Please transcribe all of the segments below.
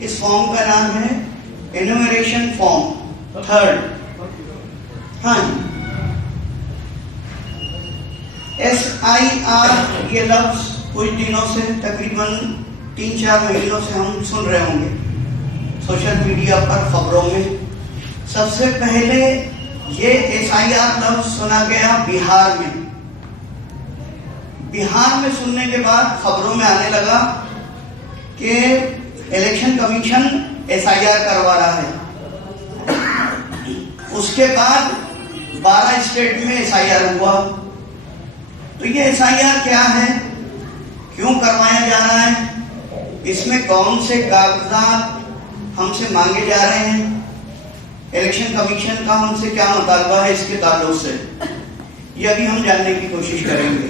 इस फॉर्म का नाम है एनुमरेशन फॉर्म 3rd। हाँ जी, SIR ये लफ्ज कुछ दिनों से, तकरीबन 3-4 महीनों से हम सुन रहे होंगे सोशल मीडिया पर, खबरों में। सबसे पहले ये SIR लफ्ज सुना गया बिहार में। बिहार में सुनने के बाद खबरों में आने लगा कि इलेक्शन कमीशन SIR करवा रहा है। उसके बाद 12 स्टेट में SIR हुआ। तो ये SIR क्या है, क्यों करवाया जा रहा है, इसमें कौन से कागजात हमसे मांगे जा रहे हैं, इलेक्शन कमीशन का हमसे क्या मुतालबा है इसके ताल्लुक से, यह भी हम जानने की कोशिश करेंगे।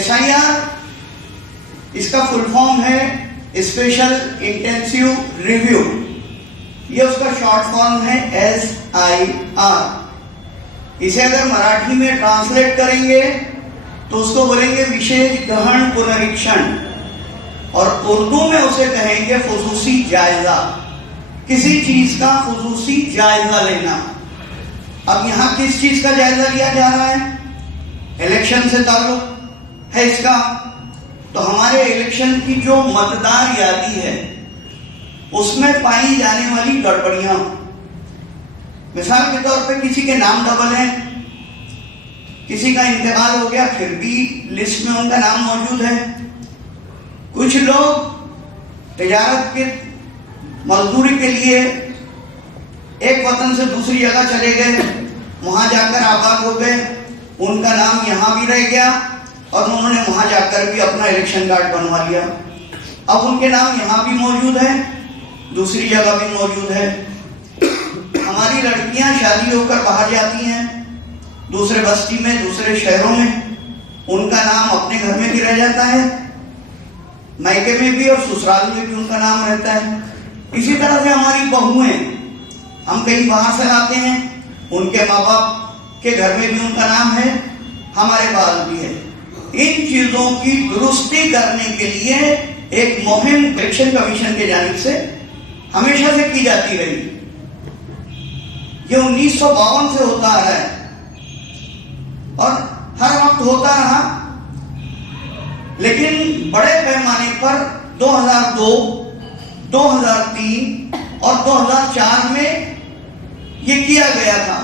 SIR इसका फुल फॉर्म है स्पेशल इंटेंसिव रिव्यू, ये उसका शॉर्ट फॉर्म है SIR। इसे अगर मराठी में ट्रांसलेट करेंगे तो उसको बोलेंगे विशेष गहन पुनरीक्षण, और उर्दू में उसे कहेंगे खुसूसी जायजा, किसी चीज का खुसूसी जायजा लेना। अब यहां किस चीज का जायजा लिया जा रहा है, इलेक्शन से ताल्लुक है इसका। तो हमारे इलेक्शन की जो मतदार यादी है उसमें पाई जाने वाली गड़बड़ियां, मिसाल के तौर पे किसी के नाम डबल हैं, किसी का इंतकाल हो गया फिर भी लिस्ट में उनका नाम मौजूद है, कुछ लोग तिजारत के मजदूरी के लिए एक वतन से दूसरी जगह चले गए, वहां जाकर आबाद हो गए, उनका नाम यहां भी रह गया और उन्होंने वहां जाकर भी अपना इलेक्शन कार्ड बनवा लिया। अब उनके नाम यहां भी मौजूद है, दूसरी जगह भी मौजूद है। हमारी लड़कियां शादी होकर बाहर जाती हैं, दूसरे बस्ती में, दूसरे शहरों में, उनका नाम अपने घर में भी रह जाता है, मायके में भी और ससुराल में भी उनका नाम रहता है। इसी तरह से हमारी बहुएं, हम कहीं बाहर से लाते हैं, उनके माँ बाप के घर में भी उनका नाम है, हमारे पास भी है। इन चीजों की दुरुस्ती करने के लिए एक मुहिम इलेक्शन कमीशन के जानिब से हमेशा से की जाती रही। ये 1952 से होता आ रहा है और हर वक्त होता रहा, लेकिन बड़े पैमाने पर 2002, 2003 और 2004 में ये किया गया था,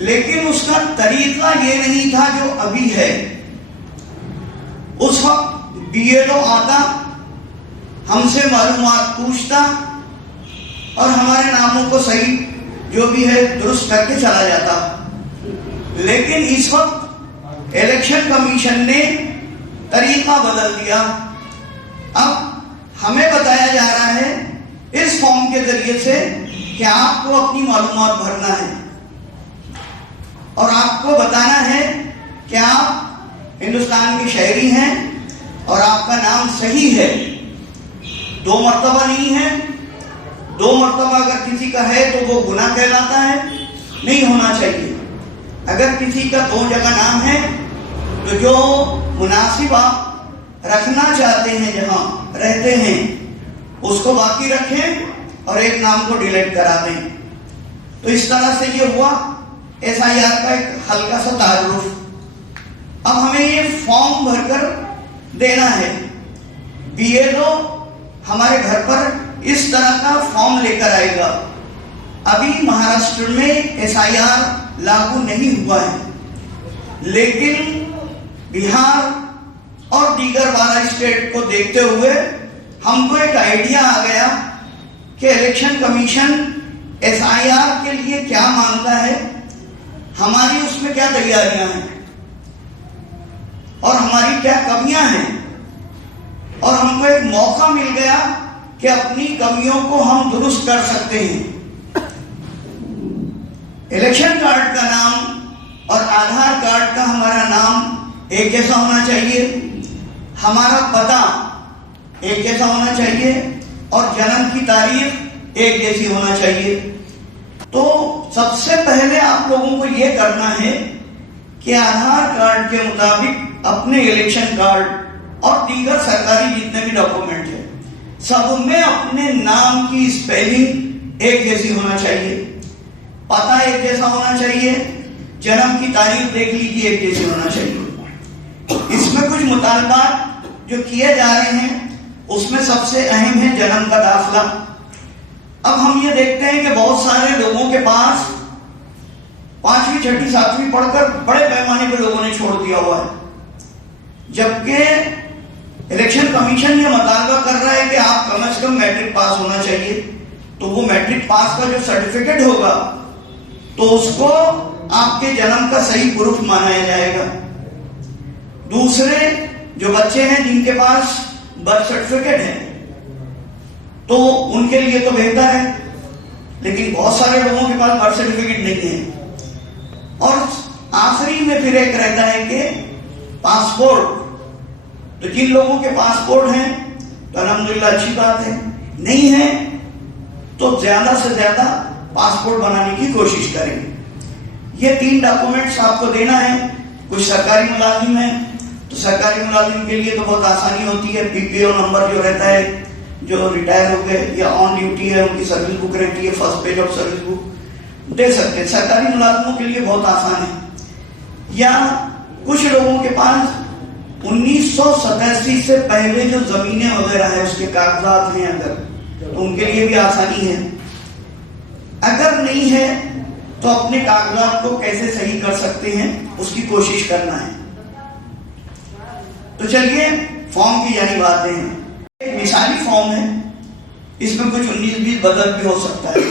लेकिन उसका तरीका ये नहीं था जो अभी है। उस वक्त BLO आता, हमसे मालूमात पूछता और हमारे नामों को सही जो भी है दुरुस्त करके चला जाता। लेकिन इस वक्त इलेक्शन कमीशन ने तरीका बदल दिया। अब हमें बताया जा रहा है इस फॉर्म के जरिए से कि आपको अपनी मालूमात भरना है और आपको बताना है कि आप हिंदुस्तान के शहरी हैं और आपका नाम सही है, 2 मर्तबा नहीं है। 2 मर्तबा अगर किसी का है तो वो गुनाह कहलाता है, नहीं होना चाहिए। अगर किसी का 2 जगह नाम है तो जो मुनासिब आप रखना चाहते हैं, जहां रहते हैं, उसको बाकी रखें और एक नाम को डिलीट करा दें। तो इस तरह से ये हुआ SIR का एक हल्का सा तारुफ। अब हमें ये फॉर्म भरकर देना है। BLO हमारे घर पर इस तरह का फॉर्म लेकर आएगा। अभी महाराष्ट्र में SIR लागू नहीं हुआ है, लेकिन बिहार और दीगर 12 स्टेट को देखते हुए हमको एक आइडिया आ गया कि इलेक्शन कमीशन SIR के लिए क्या मांगता है, हमारी उसमें क्या तैयारियां हैं और हमारी क्या कमियां हैं, और हमको एक मौका मिल गया कि अपनी कमियों को हम दुरुस्त कर सकते हैं। इलेक्शन कार्ड का नाम और आधार कार्ड का हमारा नाम एक जैसा होना चाहिए, हमारा पता एक जैसा होना चाहिए और जन्म की तारीख एक जैसी होना चाहिए। तो सबसे पहले आप लोगों को यह करना है कि आधार कार्ड के मुताबिक अपने इलेक्शन कार्ड और दीगर सरकारी जितने भी डॉक्यूमेंट सब में अपने नाम की स्पेलिंग एक जैसी होना चाहिए, पता एक जैसा होना चाहिए, जन्म की तारीख देख लीजिए एक जैसी होना चाहिए। इसमें कुछ मुतालबात जो किए जा रहे हैं उसमें सबसे अहम है जन्म का दाखिला। अब हम ये देखते हैं कि बहुत सारे लोगों के पास 5वीं 6वीं 7वीं पढ़कर बड़े पैमाने पर लोगों ने छोड़ दिया हुआ है, जबकि इलेक्शन कमीशन ये मुतालबा कर रहा है कि आप कम से कम मैट्रिक पास होना चाहिए। तो वो मैट्रिक पास का जो सर्टिफिकेट होगा तो उसको आपके जन्म का सही प्रूफ माना जाएगा। दूसरे जो बच्चे हैं जिनके पास बर्थ सर्टिफिकेट है तो उनके लिए तो बेहतर है, लेकिन बहुत सारे लोगों के पास बर्थ सर्टिफिकेट नहीं है। और आखिरी में फिर एक रहता है कि पासपोर्ट। तो जिन लोगों के पासपोर्ट हैं तो अल्हम्दुलिल्लाह अच्छी बात है, नहीं है तो ज्यादा से ज्यादा पासपोर्ट बनाने की कोशिश करें। ये 3 डॉक्यूमेंट्स आपको देना है। कुछ सरकारी मुलाजिम है तो सरकारी मुलाजिम के लिए तो बहुत आसानी होती है, पीपीओ नंबर जो रहता है, जो रिटायर हो गए या ऑन ड्यूटी है उनकी सर्विस बुक रहती है, first page of service book दे सकते हैं। सरकारी मुलाजिमों के लिए बहुत आसान है। या कुछ लोगों के पास 1987 से पहले जो जमीनें वगैरह है उसके कागजात हैं अगर, तो उनके लिए भी आसानी है। अगर नहीं है तो अपने कागजात को कैसे सही कर सकते हैं उसकी कोशिश करना है। तो चलिए फॉर्म की जानिब आते हैं। एक मिसाली फॉर्म है, इसमें कुछ 19-20 बदल भी हो सकता है।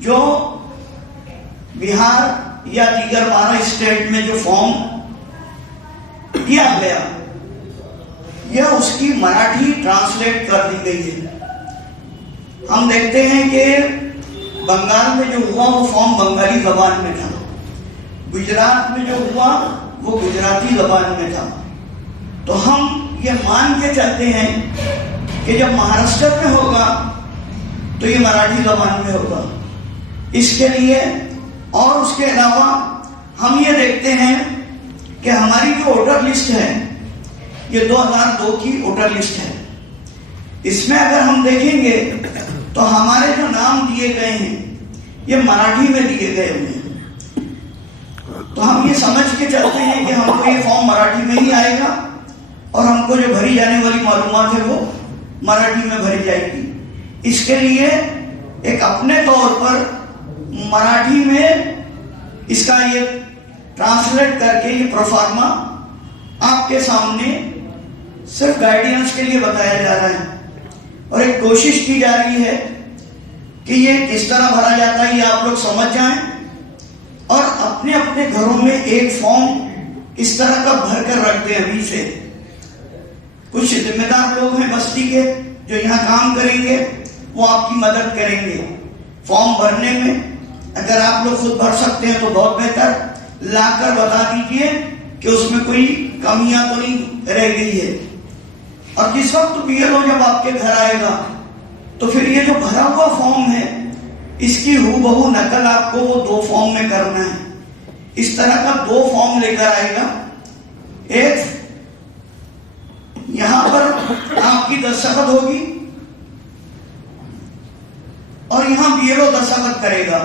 जो बिहार या दीगर 12 स्टेट में जो फॉर्म दिया गया यह उसकी मराठी ट्रांसलेट कर दी गई है। हम देखते हैं कि बंगाल में जो हुआ वो फॉर्म बंगाली जबान में था, गुजरात में जो हुआ वो गुजराती जबान में था। तो हम ये मान के चलते हैं कि जब महाराष्ट्र में होगा तो ये मराठी जबान में होगा। इसके लिए और उसके अलावा हम ये देखते हैं कि हमारी जो वोटर लिस्ट है ये 2002 की वोटर लिस्ट है। इसमें अगर हम देखेंगे तो हमारे जो नाम दिए गए हैं ये मराठी में दिए गए हुए हैं। तो हम ये समझ के चलते हैं कि हमको ये फॉर्म मराठी में ही आएगा और हमको जो भरी जाने वाली मालूमात है वो मराठी में भरी जाएगी। इसके लिए एक अपने तौर पर मराठी में इसका ये ट्रांसलेट करके ये प्रोफार्मा आपके सामने सिर्फ गाइडेंस के लिए बताया जा रहा है और एक कोशिश की जा रही है कि ये किस तरह भरा जाता है ये आप लोग समझ जाएं और अपने अपने घरों में एक फॉर्म इस तरह का भर कर रख दें। अभी से कुछ जिम्मेदार लोग हैं बस्ती के जो यहाँ काम करेंगे, वो आपकी मदद करेंगे फॉर्म भरने में। अगर आप लोग खुद भर सकते हैं तो बहुत बेहतर, लाकर बता दीजिए कि उसमें कोई कमियां तो नहीं रह गई है। और जिस वक्त बीएलओ जब आपके घर आएगा तो फिर ये जो भरा हुआ फॉर्म है इसकी हूबहू नकल आपको वो 2 फॉर्म में करना है। इस तरह का 2 फॉर्म लेकर आएगा। एक यहां पर आपकी दस्तखत होगी और यहां बीएलओ दस्तखत करेगा।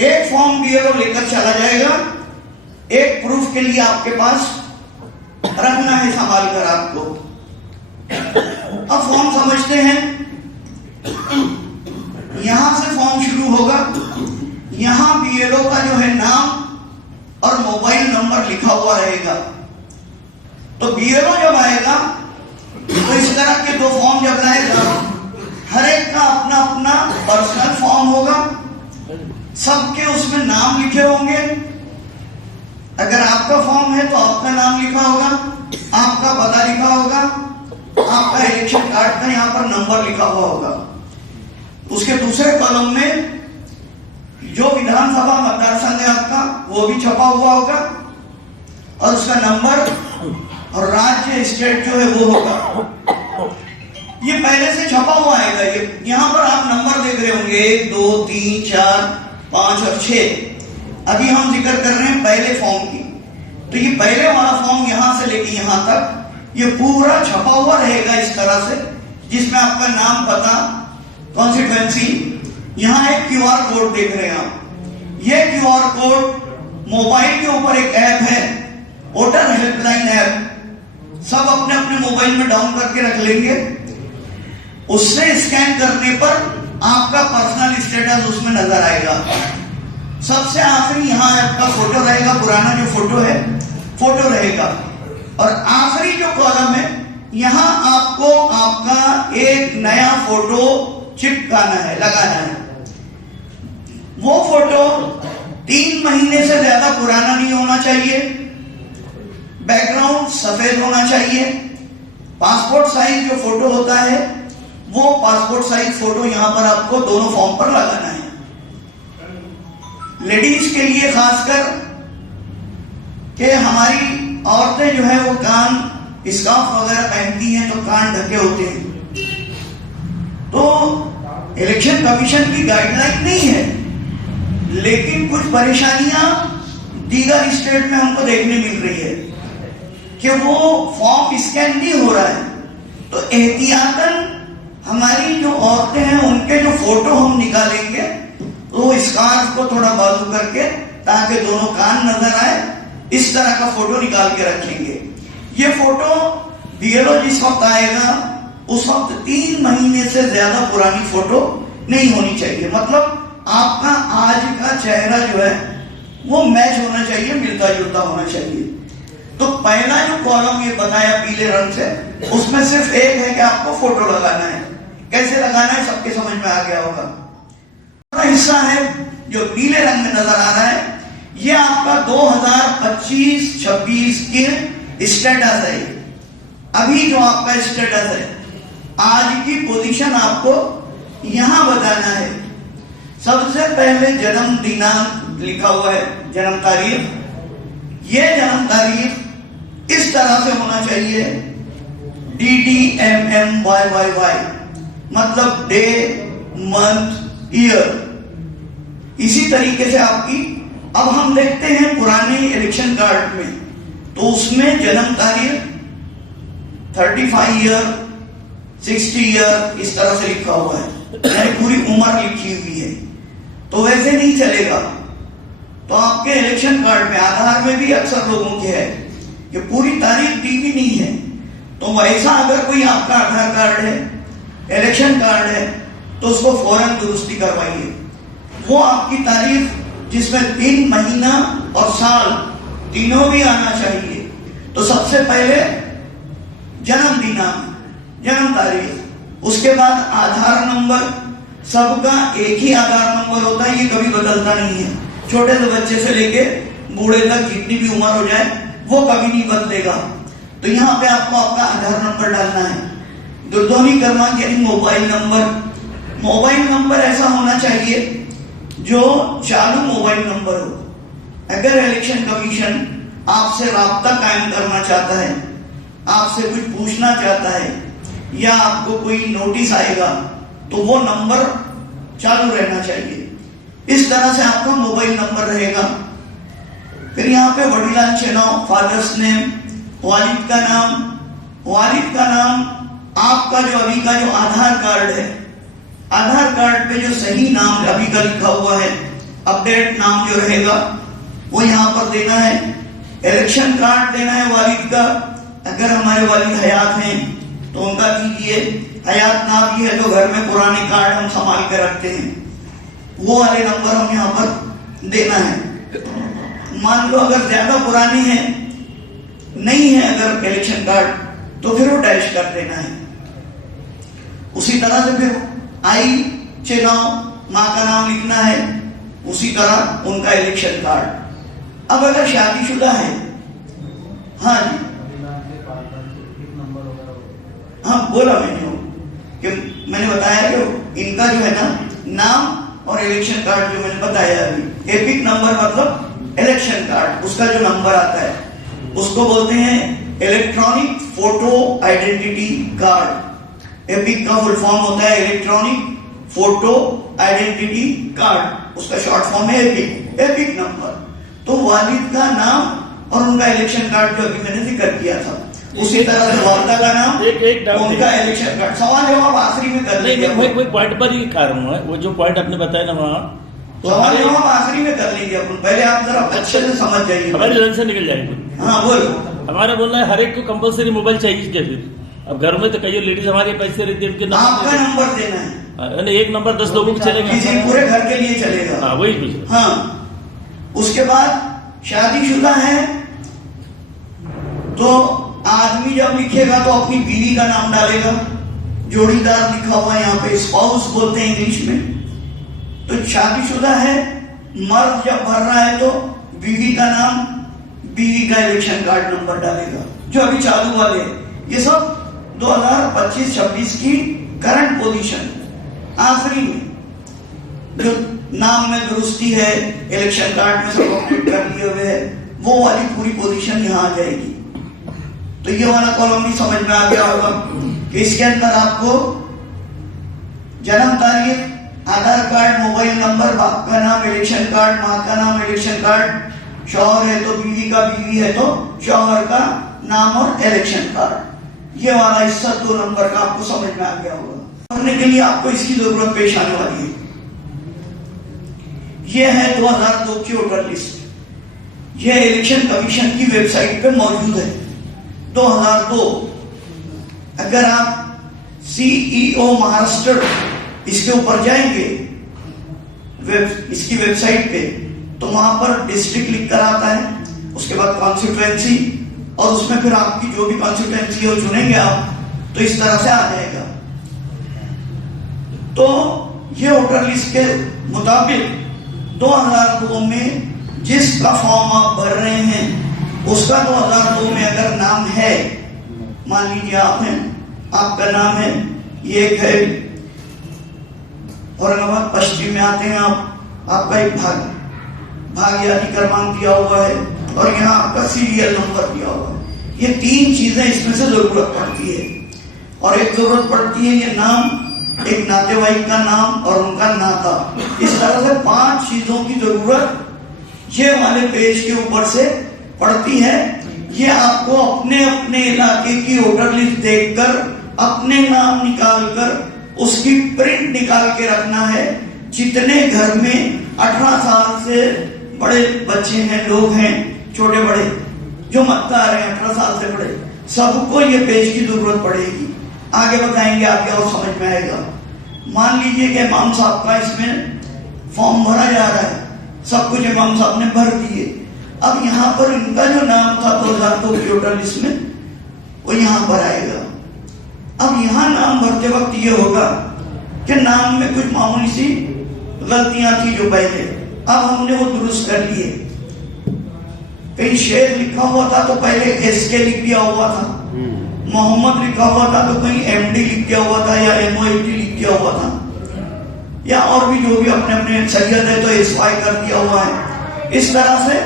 एक फॉर्म बीएलओ लेकर चला जाएगा, एक प्रूफ के लिए आपके पास रखना है संभाल कर आपको। अब फॉर्म समझते हैं, यहां से फॉर्म शुरू होगा। यहां बीएलओ का जो है नाम और मोबाइल नंबर लिखा हुआ रहेगा। तो बीएलओ जब आएगा तो इस तरह के 2 फॉर्म जब लाएगा, हर एक का अपना अपना पर्सनल फॉर्म होगा, सबके उसमें नाम लिखे होंगे। अगर आपका फॉर्म है तो आपका नाम लिखा होगा, आपका पता लिखा होगा, आपका इलेक्शन कार्ड का यहाँ पर नंबर लिखा हुआ होगा। उसके दूसरे कॉलम में जो विधानसभा मतदार संघ है आपका वो भी छपा हुआ होगा और उसका नंबर और राज्य स्टेट जो है वो होगा। ये पहले से छपा हुआ आएगा। ये यहाँ पर आप नंबर देख रहे होंगे 1, 2, 3, 4, 5 और 6। अभी हम जिक्र कर रहे हैं पहले फॉर्म की। तो ये पहले वाला फॉर्म यहां से लेके यहां तक ये पूरा छपा हुआ रहेगा इस तरह से, जिसमें आपका नाम, पता, कॉन्स्टिट्यूएंसी, यहाँ एक क्यूआर कोड देख रहे हैं आप। ये क्यूआर कोड मोबाइल के ऊपर एक ऐप है, वोटर हेल्पलाइन ऐप, सब अपने अपने मोबाइल में डाउन करके रख लेंगे। उससे स्कैन करने पर आपका पर्सनल स्टेटस उसमें नजर आएगा। सबसे आखिरी यहाँ आपका फोटो रहेगा, पुराना जो फोटो है फोटो रहेगा, और आखिरी जो कॉलम है यहाँ आपको आपका एक नया फोटो चिपकाना है, लगाना है। वो फोटो 3 महीने से ज्यादा पुराना नहीं होना चाहिए, बैकग्राउंड सफेद होना चाहिए, पासपोर्ट साइज जो फोटो होता है वो पासपोर्ट साइज फोटो यहां पर आपको दोनों फॉर्म पर लगाना है। लेडीज के लिए खासकर कि हमारी औरतें जो है वो कान स्कार्फ वगैरह पहनती हैं तो कान ढके होते हैं, तो इलेक्शन कमीशन की गाइडलाइन नहीं है, लेकिन कुछ परेशानियां दीगर स्टेट में हमको देखने मिल रही है कि वो फॉर्म स्कैन नहीं हो रहा है। तो एहतियातन हमारी जो औरतें हैं उनके जो फोटो हम निकालेंगे तो स्कार्फ को थोड़ा बाजू करके ताकि दोनों कान नजर आए, इस तरह का फोटो निकाल के रखेंगे। ये फोटो बीएलओ जिस वक्त आएगा उस वक्त 3 महीने से ज्यादा पुरानी फोटो नहीं होनी चाहिए, मतलब आपका आज का चेहरा जो है वो मैच होना चाहिए, मिलता जुलता होना चाहिए। तो पहला जो कॉलम ये बताया पीले रंग से, उसमें सिर्फ एक है कि आपको फोटो लगाना है। कैसे लगाना है सबके समझ में आ गया होगा। हिस्सा है जो नीले रंग में नजर आ रहा है, ये आपका 2025-26 के स्टेटस है। अभी जो आपका स्टेटस है, आज की पोजीशन आपको यहां बताना है। सबसे पहले जन्म दिनांक लिखा हुआ है, जन्म तारीख। ये जन्म तारीख इस तरह से होना चाहिए, DDMMYYY, मतलब डे, मंथ, ईयर। इसी तरीके से आपकी, अब हम देखते हैं पुराने इलेक्शन कार्ड में, तो उसमें जन्म तारीख 35 ईयर, 60 ईयर इस तरह से लिखा हुआ है, यानी पूरी उम्र लिखी हुई है। तो वैसे नहीं चलेगा। तो आपके इलेक्शन कार्ड में, आधार में भी अक्सर लोगों के है कि पूरी तारीख दी भी नहीं है, तो वैसा अगर कोई आपका आधार कार्ड है, इलेक्शन कार्ड है, तो उसको फौरन दुरुस्ती करवाइए। वो आपकी तारीख जिसमें 3 महीना और साल तीनों भी आना चाहिए। तो सबसे पहले जन्म दिनांक, जन्म तारीख, उसके बाद आधार नंबर। सबका एक ही आधार नंबर होता है, ये कभी बदलता नहीं है। छोटे से बच्चे से लेके बूढ़े तक जितनी भी उम्र हो जाए वो कभी नहीं बदलेगा। तो यहाँ पे आपको आपका आधार नंबर डालना है। दूरध्वनि क्रमांक यानी मोबाइल नंबर। मोबाइल नंबर ऐसा होना चाहिए जो चालू मोबाइल नंबर हो। अगर इलेक्शन कमीशन आपसे राब्ता कायम करना चाहता है, आपसे कुछ पूछना चाहता है, या आपको कोई नोटिस आएगा, तो वो नंबर चालू रहना चाहिए। इस तरह से आपका मोबाइल नंबर रहेगा। फिर यहाँ पे वडीलांचे नाव, फादर्स नेम, वालिद का नाम। वालिद का नाम आपका जो अभी का जो आधार कार्ड है, आधार कार्ड पे जो सही नाम अभी का लिखा हुआ है, अपडेट नाम जो रहेगा वो यहाँ पर देना है। इलेक्शन कार्ड देना है वालिद का। अगर हमारे वालिद हयात हैं तो उनका दीजिए, हयात ना भी है तो घर में पुराने कार्ड हम संभाल के रखते हैं, वो वाले नंबर हम यहाँ पर देना है। मान लो अगर ज्यादा पुराने हैं, नहीं है अगर इलेक्शन कार्ड, तो फिर वो डैश कर देना है। उसी तरह से फिर आई चुनाव, माँ का नाम लिखना है, उसी तरह उनका इलेक्शन कार्ड। अब अगर शादीशुदा है, हाँ जी, हाँ बोला मैंने कि मैंने बताया कि इनका जो है ना नाम और इलेक्शन कार्ड जो मैंने बताया अभी, एपिक नंबर मतलब इलेक्शन कार्ड, उसका जो नंबर आता है उसको बोलते हैं electronic photo identity card. Epic का फुल फॉर्म होता है इलेक्ट्रॉनिक फोटो आइडेंटिटी कार्ड, उसका शॉर्ट फॉर्म है एपिक, एपिक नंबर। तो वालिद का नाम और उनका इलेक्शन कार्ड जो अभी मैंने जिक्र किया था, उसी तरह से वार्ता का नाम, एक डाउट उनका इलेक्शन कार्ड, सवाल जवाब आखिरी में कर नहीं, लेंगे। मैं वही पॉइंट पर ही खा रहा हूँ। वो जो पॉइंट आपने बताया ना वहाँ, तो सवाल जवाब आखिरी में कर लेंगे अपन, पहले आप जरा अच्छे से समझ जाइए। हमारी लाइन से निकल जाएगी। हाँ बोलो। हमारा बोलना है हर एक को कंपलसरी मोबाइल चाहिए क्या? फिर अब घर में तो कई लेडीज हमारे पैसे रहती है, उनके आपका नंबर देना है, एक नंबर 10 लोगों को चलेगा, किसी पूरे घर के लिए चलेगा। हाँ वही कुछ। हाँ, उसके बाद शादीशुदा है तो आदमी जब लिखेगा तो अपनी बीवी का नाम डालेगा, जोड़ीदार लिखा हुआ है यहाँ पे, स्पाउस बोलते हैं इंग्लिश में। तो शादीशुदा है, मर्द जब भर रहा है तो बीवी का नाम, बीवी का इलेक्शन कार्ड नंबर डालेगा, जो अभी चालू वाले हैं। ये सब 2025-26 की करंट पोजीशन। आखिरी में जो नाम में दुरुस्ती है, इलेक्शन कार्ड में सब अपडेट कर लिए हुए है, वो वाली पूरी पोजीशन यहाँ आ जाएगी। तो ये वाला कॉलम भी समझ में आ गया होगा कि इसके अंदर आपको जन्म तारीख, आधार कार्ड, मोबाइल नंबर, बाप का नाम, इलेक्शन कार्ड, माँ का नाम, इलेक्शन कार्ड, शौहर है तो बीवी का, बीवी है तो शौहर का नाम और इलेक्शन कार्ड। ये वाला हिस्सा 2 नंबर का आपको समझ में आ गया होगा। करने के लिए आपको इसकी जरूरत पेश आने वाली है। ये है 2002 की वोटर लिस्ट। यह इलेक्शन कमीशन की वेबसाइट पे मौजूद है। 2002 अगर आप CEO महाराष्ट्र इसके ऊपर जाएंगे, इसकी वेबसाइट पे, तो वहां पर डिस्ट्रिक्ट लिख कर आता है, उसके बाद कॉन्स्टिट्यूएंसी, और उसमें फिर आपकी जो भी कॉन्स्टिट्यूएंसी हो चुनेंगे आप, तो इस तरह से आ जाएगा। तो ये वोटर लिस्ट के मुताबिक 2002 में जिसका फॉर्म आप भर रहे हैं उसका 2002 में अगर नाम है, मान लीजिए आप हैं, आपका नाम है, ये एक है औरंगाबाद पश्चिम में आते हैं आप, आपका एक भाग्यादि क्रमांक दिया हुआ है और यहाँ आपका सीरियल नंबर दिया हुआ है। ये 3 चीजें इसमें से जरूरत पड़ती है। और एक जरूरत पड़ती है ये नाम, एक नातेवाईक का नाम और उनका नाता। इस तरह से 5 चीजों की जरूरत ये वाले पेज के ऊपर से पड़ती है। ये आपको अपने अपने इलाके की वोटर लिस्ट देखकर अपने नाम निकालकर उसकी प्रिंट निकाल के रखना है। जितने घर में 18 साल से बड़े बच्चे हैं, लोग हैं, छोटे बड़े जो मतदार हैं 18 साल से बड़े, सबको ये पेज की जरूरत पड़ेगी। आगे बताएंगे आपके और समझ में आएगा। मान लीजिए कि इमाम साहब का इसमें फॉर्म भरा जा रहा है, सब कुछ इमाम साहब ने भर दिए। अब यहाँ पर इनका जो नाम था 2002 की वोटर लिस्ट में, वो यहाँ पर आएगा। अब यहाँ नाम भरते वक्त ये होगा कि नाम में कुछ मामूली सी गलतियां थी जो पहले, अब हमने वो दुरुस्त कर लिए। कहीं शेख लिखा हुआ था तो पहले SK लिख दिया हुआ था, मोहम्मद लिखा हुआ था तो कहीं MD लिख दिया हुआ था या MOHD लिख दिया हुआ था, या और भी जो भी अपने अपने सैयद है तो SY कर दिया हुआ है। इस तरह से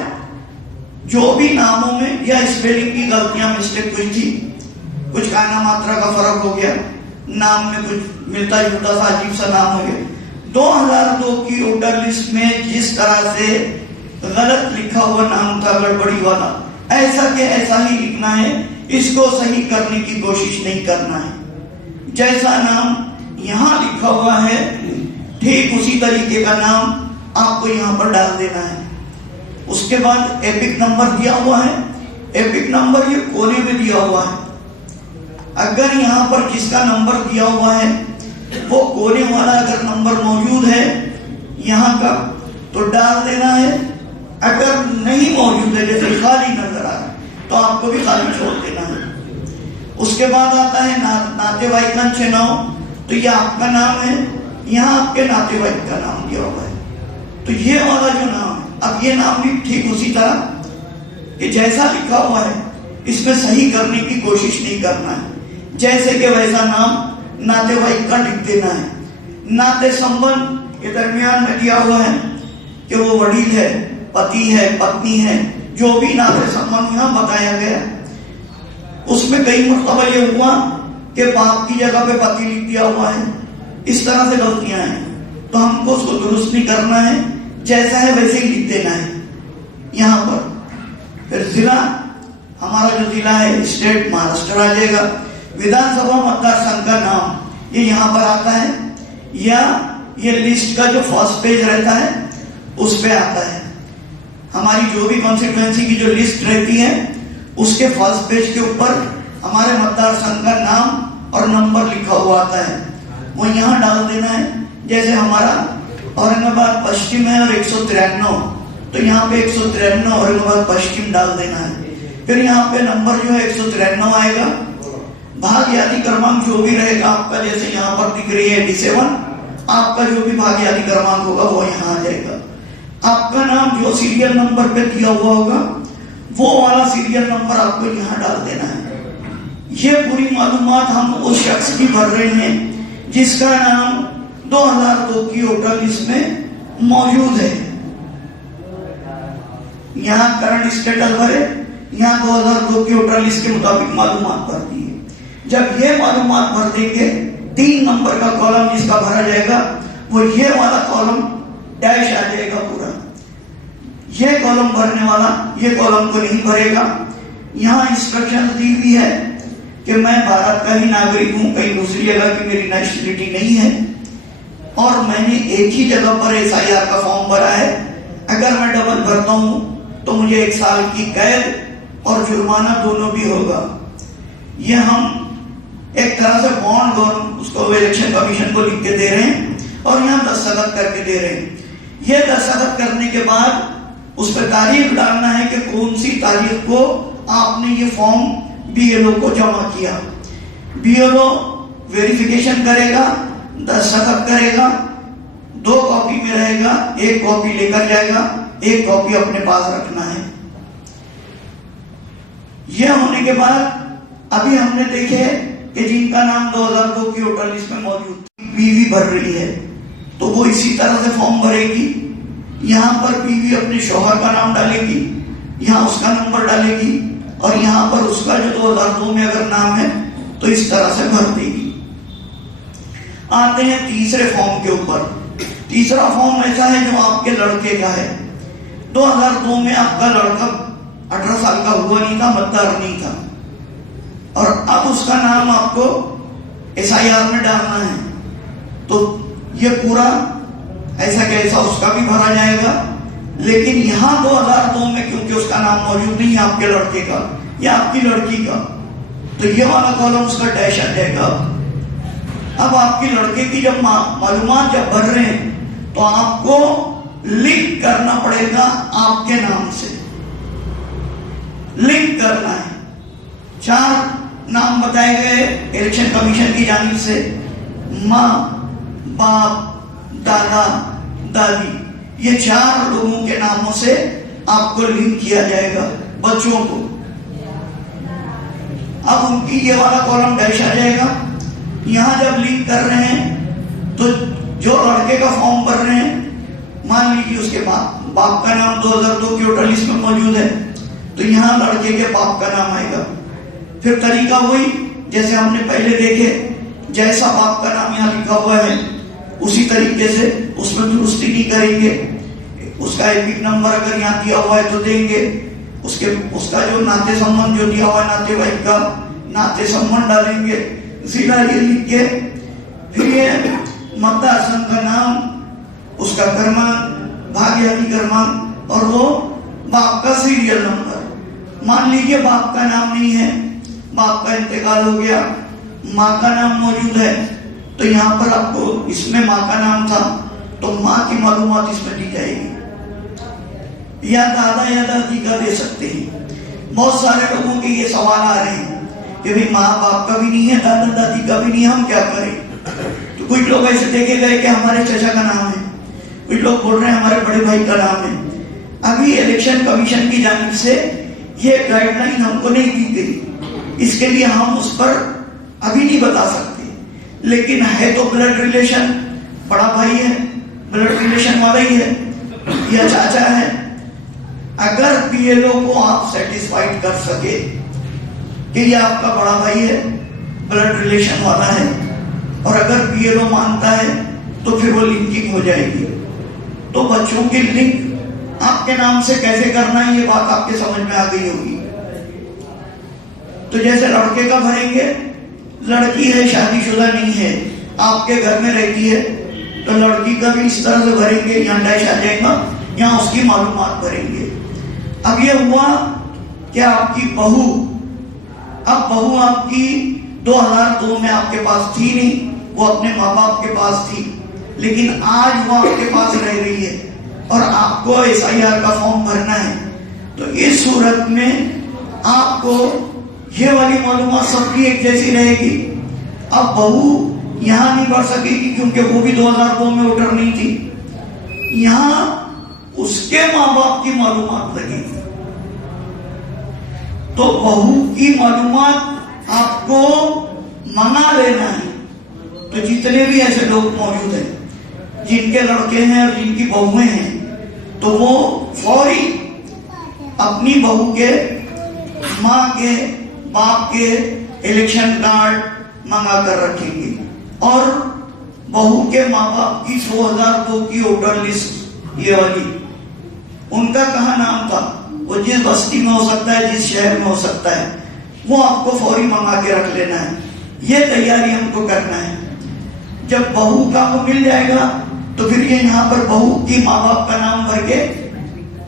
जो भी नामों में या स्पेलिंग की गलतियां, मिस्टेक हुई थी, कुछ काना मात्रा का फर्क हो गया, नाम में कुछ मिलता जुलता सा अजीब सा नाम हो गया। 2002 की वोटर लिस्ट में जिस तरह से गलत लिखा हुआ नाम था, गड़बड़ी वाला, ऐसा के ऐसा ही लिखना है, इसको सही करने की कोशिश नहीं करना है। जैसा नाम यहाँ लिखा हुआ है ठीक उसी तरीके का नाम आपको यहाँ पर डाल देना है। उसके बाद एपिक नंबर दिया हुआ है, एपिक नंबर ये कोने में दिया हुआ है। अगर यहाँ पर जिसका नंबर दिया हुआ है वो कोने वाला अगर नंबर मौजूद है यहाँ का, तो डाल देना है। अगर नहीं मौजूद है, जैसे खाली नजर आ रहा है, तो आपको भी खाली छोड़ देना है। उसके बाद आता है नातेवाईकांचे नाव, तो ये आपका नाम है, यहाँ आपके नातेवाईक का नाम दिया हुआ है। तो ये वाला जो नाम है, अब ये नाम भी ठीक उसी तरह कि जैसा लिखा हुआ है, इसमें सही करने की कोशिश नहीं करना है। जैसे कि वैसा नाम नातेवाईक का लिख देना है। नाते संबंध के दरमियान में दिया हुआ है कि वो वडील है, पति है, पत्नी है, जो भी नाते संबंध यहाँ बताया गया। उसमें कई मरतबा ये हुआ कि बाप की जगह पे पति लिख दिया हुआ है। इस तरह से गलतियां हैं, तो हमको उसको दुरुस्त नहीं करना है, जैसा है वैसे ही लिख देना है यहाँ पर। फिर जिला हमारा जो जिला है स्टेट महाराष्ट्र आ जाएगा। विधानसभा मतदार संघ का नाम ये यहाँ पर आता है, या ये लिस्ट का जो फर्स्ट पेज रहता है उस पे आता है। हमारी जो भी कॉन्स्टिट्यूएंसी की जो लिस्ट रहती है उसके फर्स्ट पेज के ऊपर हमारे मतदार संघ का नाम और नंबर लिखा हुआ आता है, वो यहाँ डाल देना है। जैसे हमारा औरंगाबाद पश्चिम है और 193, तो यहाँ पे 193 औरंगाबाद पश्चिम डाल देना है। फिर यहाँ पे नंबर जो है 193 आएगा। भाग्यादि क्रमांक जो भी रहेगा आपका, जैसे यहाँ पर दिख रही है 87, आपका जो भी भाग्यादि क्रमांक होगा वो यहाँ आ जाएगा। आपका नाम जो सीरियल नंबर पे दिया हुआ होगा वो वाला सीरियल नंबर आपको यहाँ डाल देना है। ये पूरी मालूमात हम उस शख्स की भर रहे हैं जिसका नाम 2002 की वोटर लिस्ट में मौजूद है। यहाँ करंट स्टेटस भरे, यहाँ 2002 की वोटर लिस्ट के मुताबिक मालूमात भर दी है। जब ये मालूमात भर देंगे, 3 नंबर का कॉलम जिसका भरा जाएगा वो ये वाला कॉलम डैश आ जाएगा पूरा। ये कॉलम भरने वाला ये कॉलम को नहीं भरेगा। यहाँ इंस्ट्रक्शन दी हुई है कि मैं भारत का ही नागरिक हूं, कहीं दूसरी जगह की मेरी नेशनलिटी नहीं है, और मैंने एक ही जगह पर SIR का फॉर्म भरा है। अगर मैं डबल भरता हूं तो मुझे 1 साल की कैद और जुर्माना दोनों भी होगा। ये हम एक तरह से बॉन्ड गवर्नमेंट उसको इलेक्शन कमीशन को लिख के दे रहे हैं और यहाँ दस्तखत करके दे रहे हैं। ये दस्तखत करने के बाद उस पर तारीख डालना है कि कौन सी तारीख को आपने ये फॉर्म BLO को जमा किया। BLO वेरिफिकेशन करेगा, दस्तखत करेगा, 2 कॉपी में रहेगा, 1 कॉपी लेकर जाएगा, 1 कॉपी अपने पास रखना है। यह होने के बाद अभी हमने देखे कि जिनका नाम 2002 की वोटर लिस्ट में मौजूद बीवी भर रही है, तो वो इसी तरह से फॉर्म भरेगी। यहाँ पर बीवी अपने शौहर का नाम डालेगी, यहाँ उसका नंबर डालेगी, और यहाँ पर उसका जो 2002 में अगर नाम है तो इस तरह से भर देगी। आते हैं तीसरे फॉर्म के ऊपर। तीसरा फॉर्म ऐसा है जो आपके लड़के का है। 2002 में आपका लड़का 18 साल का हुआ नहीं था, मतदार नहीं था, और अब उसका नाम आपको SIR में डालना है। तो ये पूरा ऐसा कैसा उसका भी भरा जाएगा, लेकिन यहाँ 2002 में क्योंकि उसका नाम मौजूद नहीं है आपके लड़के का या आपकी लड़की का, तो ये वाला कॉलम उसका डैश आ जाएगा। अब आपके लड़के की जब मालूमात जब भर रहे हैं तो आपको लिंक करना पड़ेगा, आपके नाम से लिंक करना है। 4 नाम बताए गए इलेक्शन कमीशन की जानिब से, माँ, बाप, दादा, दादी, ये 4 लोगों के नामों से आपको लिंक किया जाएगा बच्चों को। अब उनकी ये वाला कॉलम डैश आ जाएगा। यहाँ जब लिंक कर रहे हैं तो जो लड़के का फॉर्म भर रहे हैं, मान लीजिए उसके बाप का नाम 2002 की वोटर लिस्ट में मौजूद है, तो यहाँ लड़के के बाप का नाम आएगा। फिर तरीका वही जैसे हमने पहले देखे, जैसा बाप का नाम यहाँ लिखा हुआ है उसी तरीके से उसमें दुरुस्ती नहीं करेंगे। उसका एपिक नंबर अगर यहाँ दिया हुआ है तो देंगे, उसका जो नाते संबंध जो दिया हुआ है नाते भाई का नाते संबंध डालेंगे, सीधा ये लिख के फिर ये मतदार संघ का नाम, उसका क्रमांक, भाग्यादि क्रमांक और वो बाप का सीरियल नंबर। मान लीजिए बाप का नाम नहीं है, बाप का इंतकाल हो गया, माँ का नाम मौजूद है, तो यहाँ पर आपको इसमें माँ का नाम था तो माँ की मालूमात इसमें दी जाएगी, या दादा या दादी का दे सकते हैं। बहुत सारे लोगों के ये सवाल आ रहे हैं कि भाई माँ बाप का भी नहीं है, दादा दादी का भी नहीं है, हम क्या करें। तो कुछ लोग ऐसे देखे गए कि हमारे चाचा का नाम है, कुछ लोग बोल रहे हैं हमारे बड़े भाई का नाम है। अभी इलेक्शन कमीशन की जानिब से ये गाइडलाइन हमको नहीं दी गई, इसके लिए हम उस पर अभी नहीं बता सकते, लेकिन है तो ब्लड रिलेशन, बड़ा भाई है, ब्लड रिलेशन वाला ही है या चाचा है। अगर BLO को आप सेटिस्फाइड कर सके कि ये आपका बड़ा भाई है, ब्लड रिलेशन वाला है, और अगर BLO मानता है तो फिर वो लिंकिंग हो जाएगी। तो बच्चों की लिंक आपके नाम से कैसे करना है, ये बात आपके समझ में आ गई होगी। तो जैसे लड़के का भरेंगे, लड़की है शादीशुदा नहीं है, आपके घर में रहती है, तो लड़की का भी इस तरह से भरेंगे, यहाँ डैश आ जाएगा, यहाँ उसकी मालूमात भरेंगे। अब ये हुआ कि आपकी बहू, अब बहू आपकी 2002 में आपके पास थी नहीं, वो अपने माँ बाप के पास थी, लेकिन आज वो आपके पास रह रही है और आपको SIR का फॉर्म भरना है। तो इस सूरत में आपको ये वाली मालूमात सबकी एक जैसी रहेगी। अब बहू यहाँ नहीं बढ़ सकेगी क्योंकि वो भी 2002 में वोटर नहीं थी, यहाँ उसके माँ बाप की मालूमात लगेगी। तो बहू की मालूमात आपको मंगा लेना है। तो जितने भी ऐसे लोग मौजूद हैं जिनके लड़के हैं और जिनकी बहुएं हैं, तो वो फौरी अपनी बहू के माँ के बाप के इलेक्शन कार्ड मंगा कर रखेंगे और बहू के माँ बाप की 2002 की वोटर लिस्ट, ये वाली, उनका कहाँ नाम था, वो जिस बस्ती में हो सकता है, जिस शहर में हो सकता है, वो आपको फौरी मंगा के रख लेना है। ये तैयारी हमको करना है। जब बहू का वो मिल जाएगा तो फिर ये यहाँ पर बहू की माँ बाप का नाम भर के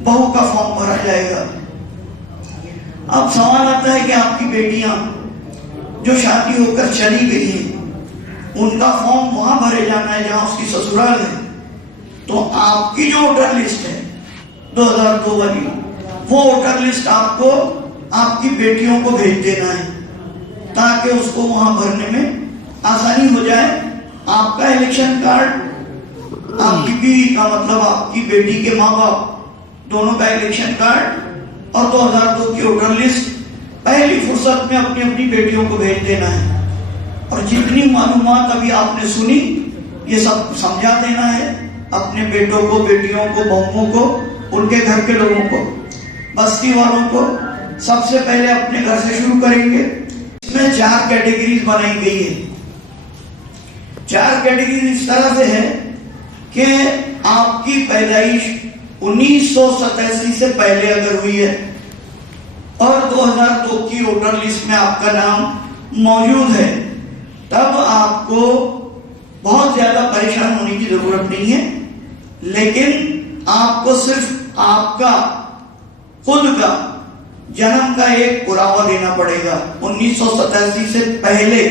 बहू का फॉर्म भरा जाएगा। अब सवाल आता है कि आपकी बेटियां जो शादी होकर चली गई हैं, उनका फॉर्म वहां भरे जाना है जहां उसकी ससुराल है। तो आपकी जो वोटर लिस्ट है 2002 वाली, वो वोटर लिस्ट आपको आपकी बेटियों को भेज देना है ताकि उसको वहां भरने में आसानी हो जाए। आपका इलेक्शन कार्ड, आपकी बीवी का मतलब आपकी बेटी के माँ बाप दोनों का इलेक्शन कार्ड और 2002 की वोटर लिस्ट पहली फुर्सत में अपनी अपनी बेटियों को भेज देना है। और जितनी मालूमात अभी आपने सुनी, ये सब समझा देना है अपने बेटों को, बेटियों को, बहुओं को, उनके घर के लोगों को, बस्ती वालों को। सबसे पहले अपने घर से शुरू करेंगे। इसमें 4 कैटेगरीज बनाई गई है। 4 कैटेगरीज इस तरह से है कि आपकी पैदाइश 1987 से पहले अगर हुई है और 2002 की वोटर लिस्ट में आपका नाम मौजूद है, तब आपको बहुत ज्यादा परेशान होने की जरूरत नहीं है। लेकिन आपको सिर्फ आपका खुद का जन्म का एक पुरावा देना पड़ेगा। 1987 से पहले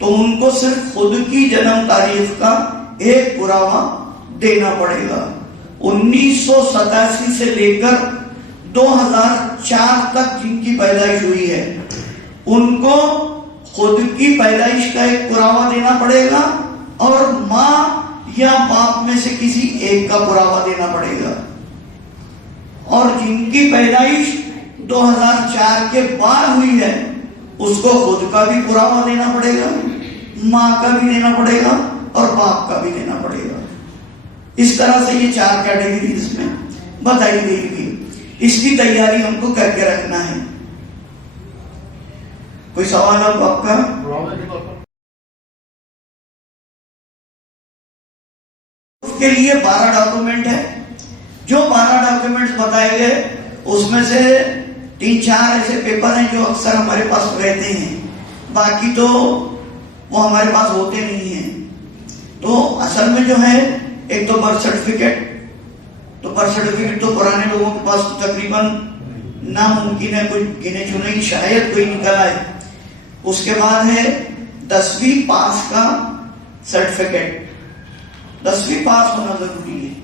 तो उनको सिर्फ खुद की जन्म तारीख का एक पुरावा देना पड़ेगा। 1987 से लेकर 2004 तक जिनकी पैदाइश हुई है, उनको खुद की पैदाइश का एक पुरावा देना पड़ेगा और माँ या बाप में से किसी एक का पुरावा देना पड़ेगा। और जिनकी पैदाइश 2004 के बाद हुई है, उसको खुद का भी पुरावा देना पड़ेगा, माँ का भी देना पड़ेगा और बाप का भी देना पड़ेगा। इस तरह से ये 4 कैटेगरीज में बताई गई थी। इसकी तैयारी हमको करके रखना है। कोई सवाल अब आपका? के लिए 12 डॉक्यूमेंट है। जो 12 डॉक्यूमेंट्स बताए गए, उसमें से 3-4 ऐसे पेपर हैं जो अक्सर हमारे पास रहते हैं, बाकी तो वो हमारे पास होते नहीं हैं। तो असल में जो है, एक तो बर्थ सर्टिफिकेट, तो बर्थ सर्टिफिकेट तो पुराने लोगों के पास तकरीबन नामुमकिन है, कोई गिने चुने ही शायद कोई निकला है। उसके बाद है 10वीं पास का सर्टिफिकेट। 10वीं पास होना जरूरी है,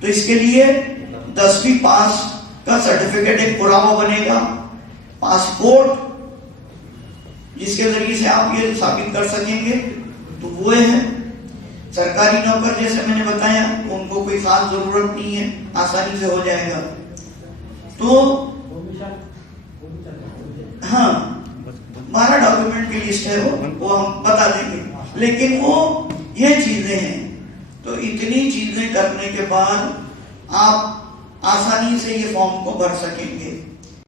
तो इसके लिए 10वीं पास का सर्टिफिकेट एक पुरावा बनेगा। पासपोर्ट जिसके जरिए से आप ये साबित कर सकेंगे, तो वो है। सरकारी नौकर जैसे मैंने बताया, उनको कोई खास जरूरत नहीं है, आसानी से हो जाएगा। तो हाँ, 12 डॉक्यूमेंट की लिस्ट है, वो हम बता देंगे। लेकिन वो ये चीजें हैं, तो इतनी चीजें करने के बाद आप आसानी से ये फॉर्म को भर सकेंगे।